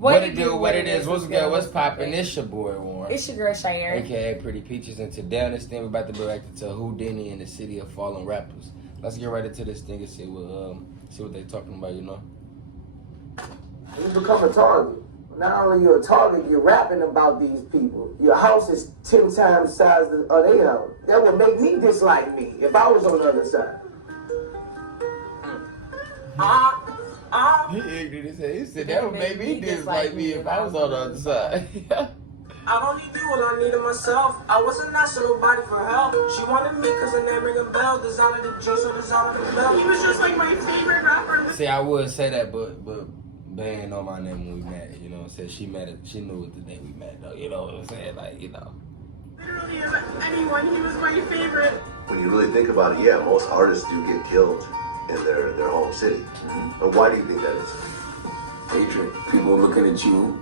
What it do, what it is, what's good, what's poppin'? It's your boy Warren. It's your girl Shiaira. AKA Pretty Peaches, and today on this thing we're about to be reacting to Houdini in the City of Fallen Rappers. Let's get right into this thing and see what they talking about, you know? You become a target. Not only you're a target, you're rapping about these people. Your house is 10 times the size of their house. That would make me dislike me if I was on the other side. He ignorant as hell. He said that would make me dislike me if I was on the other side. I only do what I needed myself. I wasn't asking nobody for help. She wanted me because her name ring a bell. Designer the juice or designer the bell. He was just like my favorite rapper. See, I would say that, but they ain't know my name when we met. You know what I'm saying? She knew what the day we met, though. You know what I'm saying? Like, you know. Literally, as anyone, he was my favorite. When you really think about it, yeah, most artists do get killed in their home city. And why do you think that is? Hatred. People looking at you,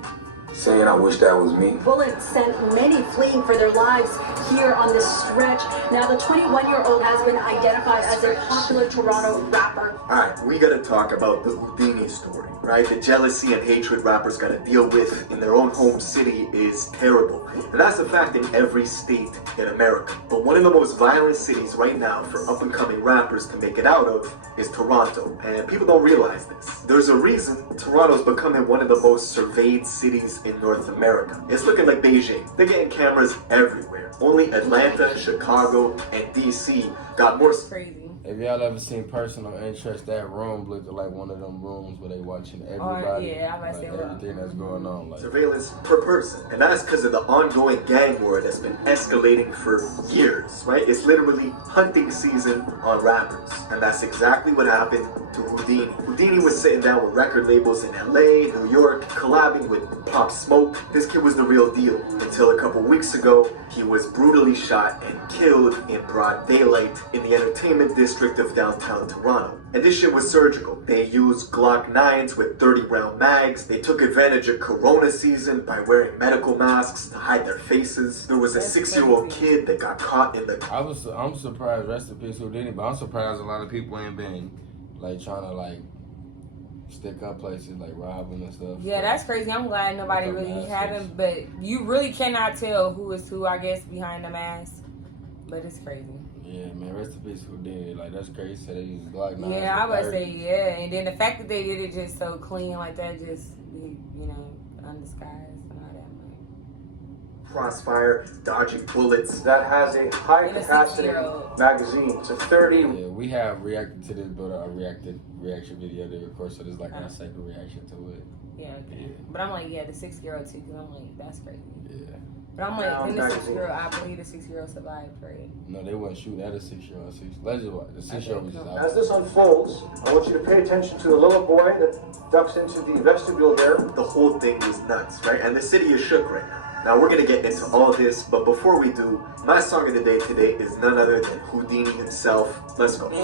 saying, I wish that was me. Bullets sent many fleeing for their lives here on this stretch. Now, the 21-year-old has been identified as a popular Toronto rapper. All right, we gotta talk about the Houdini story, right? The jealousy and hatred rappers gotta deal with in their own home city is terrible. And that's a fact in every state in America. But one of the most violent cities right now for up-and-coming rappers to make it out of is Toronto. And people don't realize this. There's a reason Toronto's becoming one of the most surveyed cities in North America. It's looking like Beijing. They're getting cameras everywhere. Only Atlanta, Chicago, and DC got more. Crazy. If y'all ever seen Personal Interest, that room looked like one of them rooms where they watching everybody, everything that's going on. Like Surveillance per person. And that's because of the ongoing gang war that's been escalating for years, right? It's literally hunting season on rappers. And that's exactly what happened to Houdini. Houdini was sitting down with record labels in LA, New York, collabing with Pop Smoke. This kid was the real deal. Until a couple weeks ago, he was brutally shot and killed in broad daylight in the entertainment district of downtown Toronto. And this shit was surgical. They used Glock 9s with 30 round mags. They took advantage of Corona season by wearing medical masks to hide their faces. There was a 6-year-old kid that got caught in the... I'm surprised, rest in peace Houdini, but I'm surprised a lot of people ain't been like trying to like stick up places, like rob them and stuff. Yeah, that's crazy. I'm glad nobody really haven't, but you really cannot tell who is who, I guess, behind the mask. But it's crazy. Yeah, man, rest in peace Houdini. Like, that's crazy. So they use Glock 9. Yeah, I would say, yeah. And then the fact that they did it just so clean like that, just, you know, undisguised and all that. Crossfire, dodging bullets. That has a high capacity magazine. It's a 30. Yeah, we have reacted to this, but a reaction video they record, so there's like a second reaction to it. Yeah, okay. Yeah. But I'm like, yeah, the 6-year-old too, because I'm like, that's crazy. Yeah. But I'm like, then the 6-year-old, I believe the 6-year-old survived, right? No, they wouldn't shoot at a 6-year-old. The 6-year-old was just out. As this unfolds, I want you to pay attention to the little boy that ducks into the vestibule there. The whole thing was nuts, right? And the city is shook right now. Now we're gonna get into all this, but before we do, my song of the day today is none other than Houdini himself. Let's go. I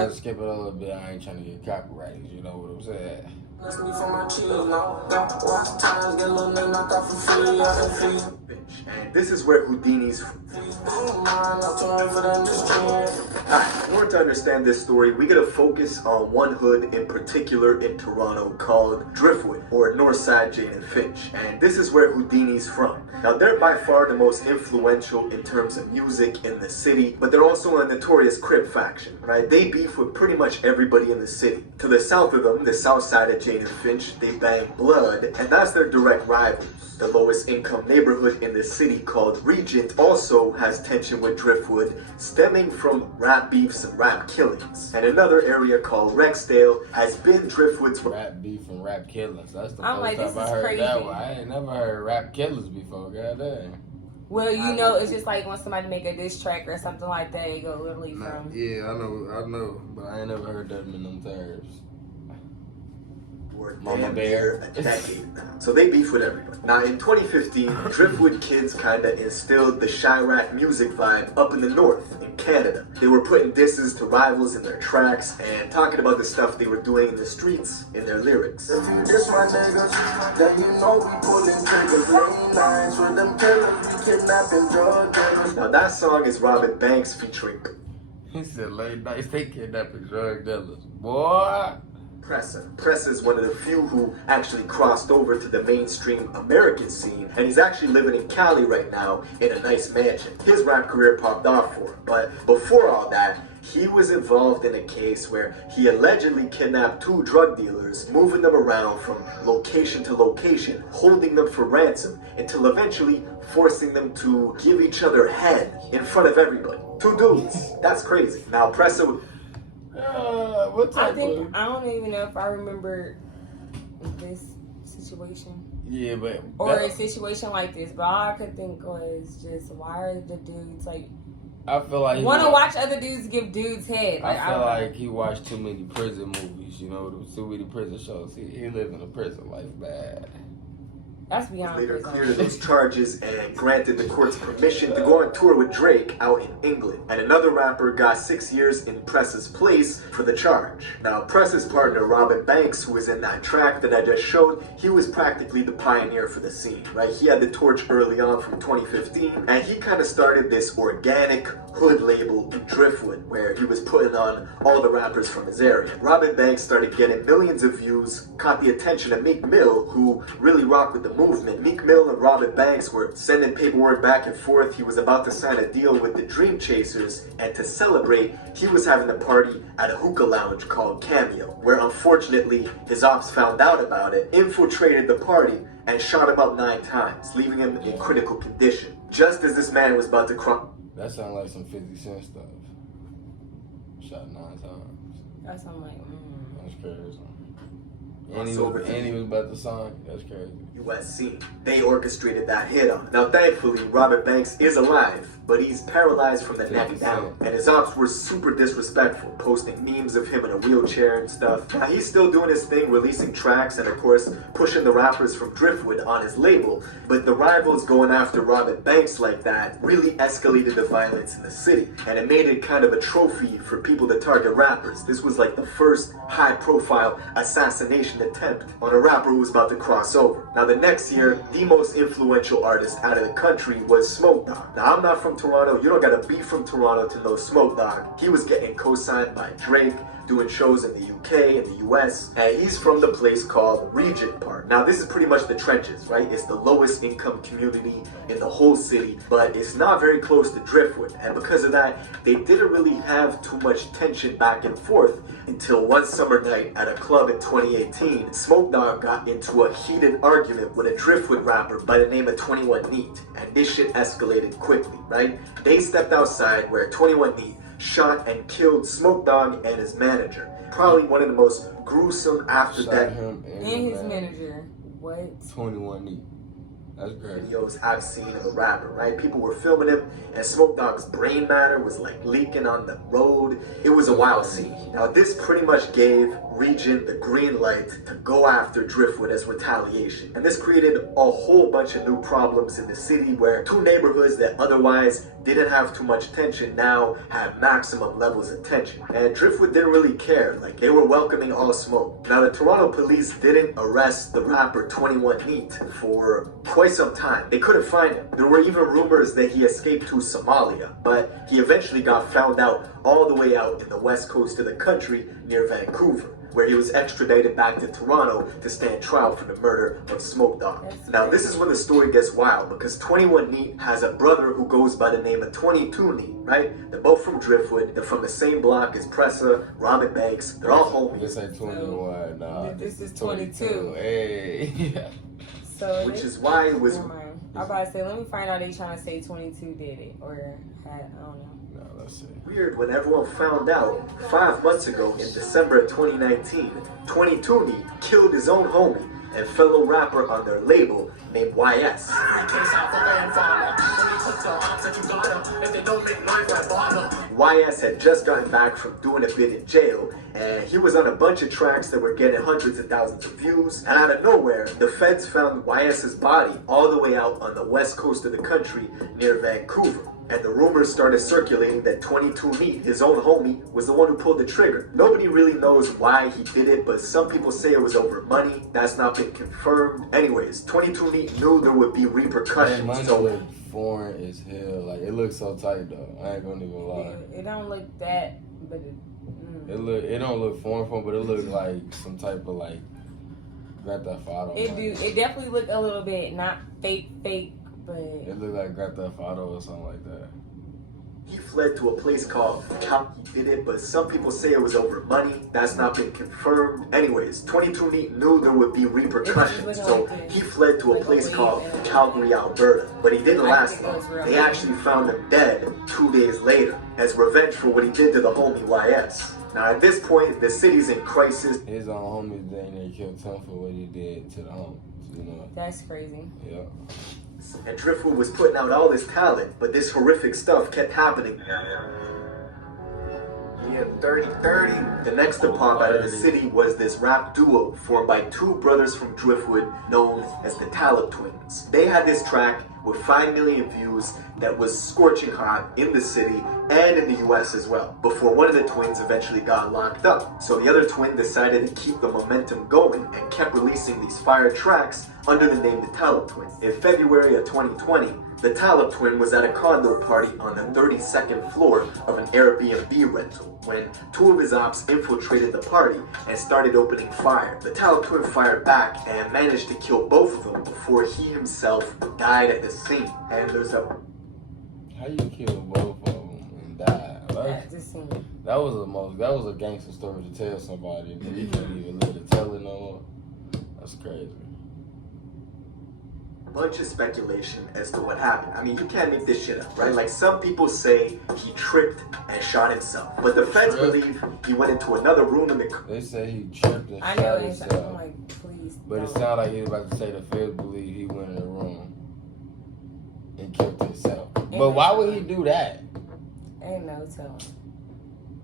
had to skip it a little bit. I ain't trying to get copyrighted, you know what I'm saying? And this is where Houdini's in order to understand this story, we gotta focus on one hood in particular in Toronto called Driftwood, or Northside Jane and Finch. And this is where Houdini's from. Now they're by far the most influential in terms of music in the city, but they're also a notorious Crip faction, right? They beef with pretty much everybody in the city. To the south of them, the south side of Jane and Finch, they bang Blood, and that's their direct rivals. The lowest income neighborhood in the city called Regent also has tension with Driftwood, stemming from rap beefs and rap killings. And another area called Rexdale has been Driftwood's rap beef and rap killings. That's the I'm first like, time I heard that one. I ain't never heard rap killers before. Goddamn. Well, you know, it's just like when somebody make a diss track or something like that, it go literally from. Yeah, I know, but I ain't never heard that in them terms. for Mama damn Bear. near a decade now. So they beef with everybody. Now in 2015, Driftwood kids kinda instilled the Chirac music vibe up in the north, in Canada. They were putting disses to rivals in their tracks and talking about the stuff they were doing in the streets in their lyrics. This my niggas, that you know we pulling triggers, late nights with them killers, we kidnapping drug dealers. Now that song is Robin Banks featuring He said late nights they kidnapping drug dealers. Boy. Pressa. Pressa is one of the few who actually crossed over to the mainstream American scene, and he's actually living in Cali right now in a nice mansion. His rap career popped off for him, but before all that, he was involved in a case where he allegedly kidnapped 2 drug dealers, moving them around from location to location, holding them for ransom, until eventually forcing them to give each other head in front of everybody. 2 dudes. That's crazy. Now, Pressa... What type of... I don't even know if I remember this situation. Yeah, but... Or a situation like this, but all I could think was just, why are the dudes, like... I feel like... Want to watch other dudes give dudes head. Like, I feel like he watched too many prison movies, you know, too many prison shows. He living a prison life bad. That's beyond later prison. cleared of those charges and granted the court's permission to go on tour with Drake out in England. And another rapper got 6 years in Pressa's place for the charge. Now, Pressa's partner, Robin Banks, who was in that track that I just showed, he was practically the pioneer for the scene, right? He had the torch early on from 2015, and he kind of started this organic hood label in Driftwood, where he was putting on all the rappers from his area. Robin Banks started getting millions of views, caught the attention of Meek Mill, who really rocked with the movement. Meek Mill and Robin Banks were sending paperwork back and forth. He was about to sign a deal with the Dream Chasers, and to celebrate, he was having a party at a hookah lounge called Cameo, where unfortunately his ops found out about it, infiltrated the party, and shot him up 9 times, leaving him in critical condition. Just as this man was about to cross. That sounds like some 50 Cent stuff. Shot 9 times. That's I'm like, That's crazy. And he was about to sign. That's crazy. USC. They orchestrated that hit on. Now, thankfully, Robin Banks is alive, but he's paralyzed from the neck down. And his ops were super disrespectful, posting memes of him in a wheelchair and stuff. Now, he's still doing his thing, releasing tracks and, of course, pushing the rappers from Driftwood on his label. But the rivals going after Robin Banks like that really escalated the violence in the city. And it made it kind of a trophy for people to target rappers. This was like the first high-profile assassination attempt on a rapper who was about to cross over. Now, the next year, the most influential artist out of the country was Smoke Dogg. Now, I'm not from Toronto. You don't gotta be from Toronto to know Smoke Dogg. He was getting co-signed by Drake, doing shows in the UK and the US, and he's from the place called Regent Park. Now, this is pretty much the trenches, right? It's the lowest income community in the whole city, but it's not very close to Driftwood, and because of that, they didn't really have too much tension back and forth until one summer night at a club in 2018, Smoke Dogg got into a heated argument with a Driftwood rapper by the name of 21 Neat, and this shit escalated quickly, right? They stepped outside where 21 Neat shot and killed Smoke Dogg and his manager. Probably one of the most gruesome after that. Him and his manager. What? 21 Neat. That's great. Videos I've seen of a rapper, right? People were filming him, and Smoke Dogg's brain matter was like leaking on the road. It was a wild scene. Now, this pretty much gave Regent the green light to go after Driftwood as retaliation. And this created a whole bunch of new problems in the city where 2 neighborhoods that otherwise didn't have too much tension now had maximum levels of tension. And Driftwood didn't really care. Like, they were welcoming all smoke. Now, the Toronto police didn't arrest the rapper 21 Neat for quite some time. They couldn't find him. There were even rumors that he escaped to Somalia, but he eventually got found out all the way out in the west coast of the country near Vancouver, where he was extradited back to Toronto to stand trial for the murder of Smoke Dogg. Now, this is when the story gets wild, because 21 Neat has a brother who goes by the name of 22 Neat, right? They're both from Driftwood. They're from the same block as Pressa, Robin Banks. They're all homies. This ain't 21, nah. This is 22. Hey. So Which is why it was... I was about to say, let me find out they trying to say 22 did it, or had, I don't know. No, let's see. Weird when everyone found out 5 months ago in December of 2019, 22 Neat killed his own homie and fellow rapper on their label named YS. YS had just gotten back from doing a bit in jail, and he was on a bunch of tracks that were getting hundreds of thousands of views, and out of nowhere, the feds found YS's body all the way out on the west coast of the country near Vancouver. And the rumors started circulating that 22 Neat, his own homie, was the one who pulled the trigger. Nobody really knows why he did it, but some people say it was over money. That's not been confirmed. Anyways, 22 Neat knew there would be repercussions. Money So look foreign as hell. Like, it looks so tight though. I ain't gonna even lie. It don't look that, but It don't look foreign, but it look like some type of like Grand Theft Auto. It definitely look a little bit not fake, but It look like Grand Theft Auto or something like that. he fled to a place called Cal. He did it, but some people say it was over money. That's not been confirmed. Anyways, 22 Neat knew there would be repercussions, so he fled to a place called Calgary, Alberta. But he didn't last long. They actually found him dead 2 days later as revenge for what he did to the homie YS. Now at this point, the city's in crisis. His own homies dang near killed him for what he did to the homies. You know. that's crazy. Yeah. And Driftwood was putting out all this talent, but this horrific stuff kept happening. Yeah, 30-30. The next to pop out of the city was this rap duo formed by two brothers from Driftwood known as the Talib Twins. They had this track with 5 million views that was scorching hot in the city and in the US as well, before one of the twins eventually got locked up. So the other twin decided to keep the momentum going and kept releasing these fire tracks under the name the Talib Twins. In February of 2020, the Talib twin was at a condo party on the 32nd floor of an Airbnb rental when two of his ops infiltrated the party and started opening fire. The Talib twin fired back and managed to kill both of them before he himself died at the scene. And there's a... How you kill both of them and die? That was a gangster story to tell somebody, and you can't even live to tell it no more. That's crazy. bunch of speculation as to what happened. I mean, you can't make this shit up, right? Like, some people say he tripped and shot himself, but the feds believe he went into another room in the... They say he tripped and shot himself. I'm like, please. But it sounded like he was about to say the feds believe he went in the room and killed himself. But why would he do that? Ain't no telling.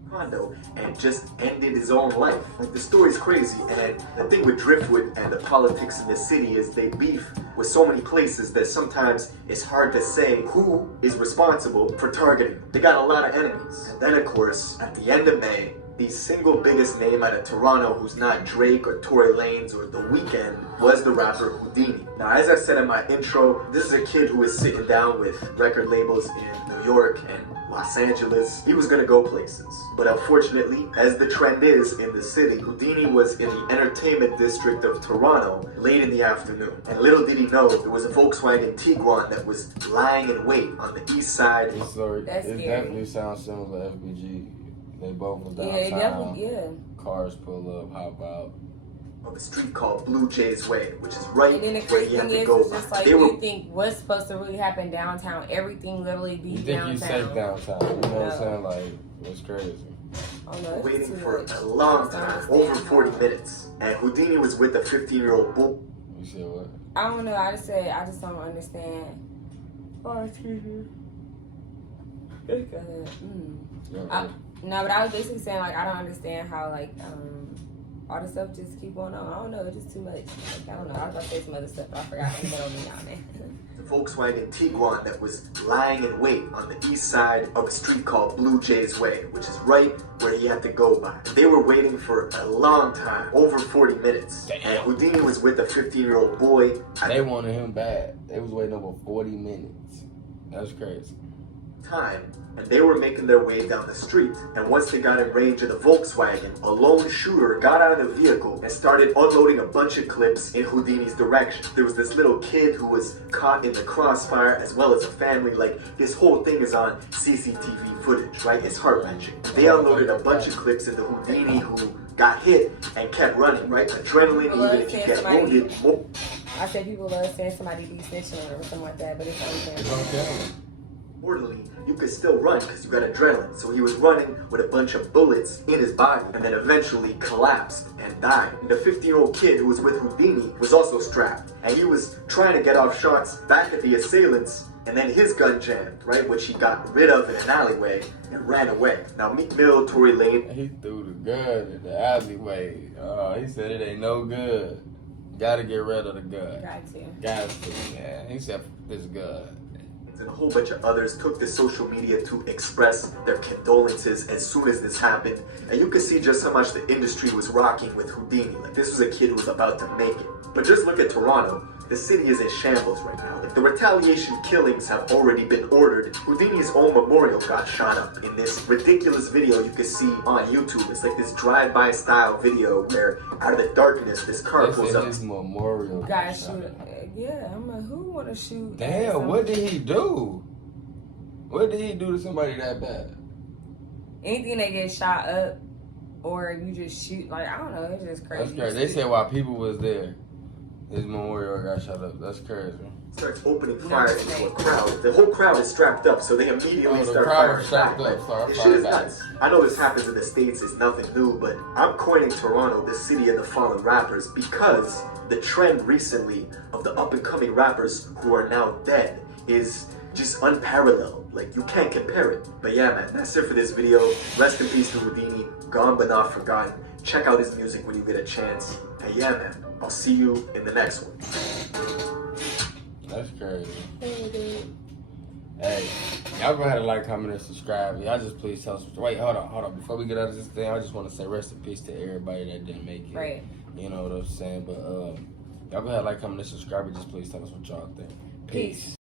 Condo and just ended his own life. Like, the story's crazy, and the thing with Driftwood and the politics in the city is they beef with so many places that sometimes it's hard to say who is responsible for targeting. They got a lot of enemies. And then, of course, at the end of May, the single biggest name out of Toronto who's not Drake or Tory Lanez or The Weeknd was the rapper Houdini. Now, as I said in my intro, this is a kid who is sitting down with record labels in New York and Los Angeles. He was gonna go places. But unfortunately, as the trend is in the city, Houdini was in the entertainment district of Toronto late in the afternoon. And little did he know, there was a Volkswagen Tiguan that was lying in wait on the east side. It definitely sounds similar to FBG. They both was downtown. Yeah, definitely, Cars pull up, hop out. On the street called Blue Jays Way, which is right and then the where crazy you have thing to is, go. it's just like you think what's supposed to really happen downtown, everything literally be downtown. You think you safe downtown, you know what I'm saying? Like, it's crazy. Oh, no, waiting for a long time, over 40 minutes. And Houdini was with a 15-year-old boy. You said what? I don't know, I just don't understand. Oh, excuse me. No, but I was basically saying, like, I don't understand how, like, all this stuff just keep going on. I don't know, it's just too much. Like, I don't know, I was about to say some other stuff, but I forgot. I'm going now, man. The Volkswagen Tiguan that was lying in wait on the east side of a street called Blue Jays Way, which is right where he had to go by. They were waiting for a long time, over 40 minutes. Damn. And Houdini was with a 15-year-old boy. They wanted him bad. They was waiting over 40 minutes. That's crazy. Time, and they were making their way down the street. And once they got in range of the Volkswagen, a lone shooter got out of the vehicle and started unloading a bunch of clips in Houdini's direction. There was this little kid who was caught in the crossfire, as well as a family. Like, this whole thing is on CCTV footage, right? It's heart-wrenching. They unloaded a bunch of clips into Houdini, who got hit and kept running, right? Adrenaline, even if you get wounded. I said people love saying somebody be snitching or something like that, but it's okay. Importantly, you could still run because you got adrenaline. So he was running with a bunch of bullets in his body and then eventually collapsed and died. And the 15-year-old kid who was with Houdini was also strapped. And he was trying to get off shots back at the assailants and then his gun jammed, right, which he got rid of in an alleyway and ran away. Now Meek Mill, Tory Lanez. He threw the gun in the alleyway. He said it ain't no good. Gotta get rid of the gun. Got to, man. He said this gun. And a whole bunch of others took to social media to express their condolences as soon as this happened. And you can see just how much the industry was rocking with Houdini. Like, this was a kid who was about to make it. But just look at Toronto. The city is in shambles right now. Like, the retaliation killings have already been ordered. Houdini's own memorial got shot up in this ridiculous video you can see on YouTube. It's like this drive-by style video where out of the darkness this car pulls up. His memorial got shot up. Yeah, I'm like, who want to shoot? Damn, what did he do? What did he do to somebody that bad? Anything that gets shot up, or you just shoot, like, I don't know, it's just crazy. That's crazy. They said while people was there, his memorial got shot up. That's crazy. Starts opening fire into a crowd. The whole crowd is strapped up, so they immediately start firing back. This shit is nuts. I know this happens in the States, it's nothing new, but I'm coining Toronto the city of the fallen rappers because the trend recently of the up-and-coming rappers who are now dead is just unparalleled. Like, you can't compare it. But yeah, man, that's it for this video. Rest in peace to Houdini. Gone but not forgotten. Check out his music when you get a chance. And yeah, man, I'll see you in the next one. That's crazy. Hey, y'all go ahead and like, comment, and subscribe. Y'all just please tell us. Wait, hold on. Before we get out of this thing, I just want to say rest in peace to everybody that didn't make it. Right. You know what I'm saying? But y'all go ahead and like, comment, and subscribe. And just please tell us what y'all think. Peace.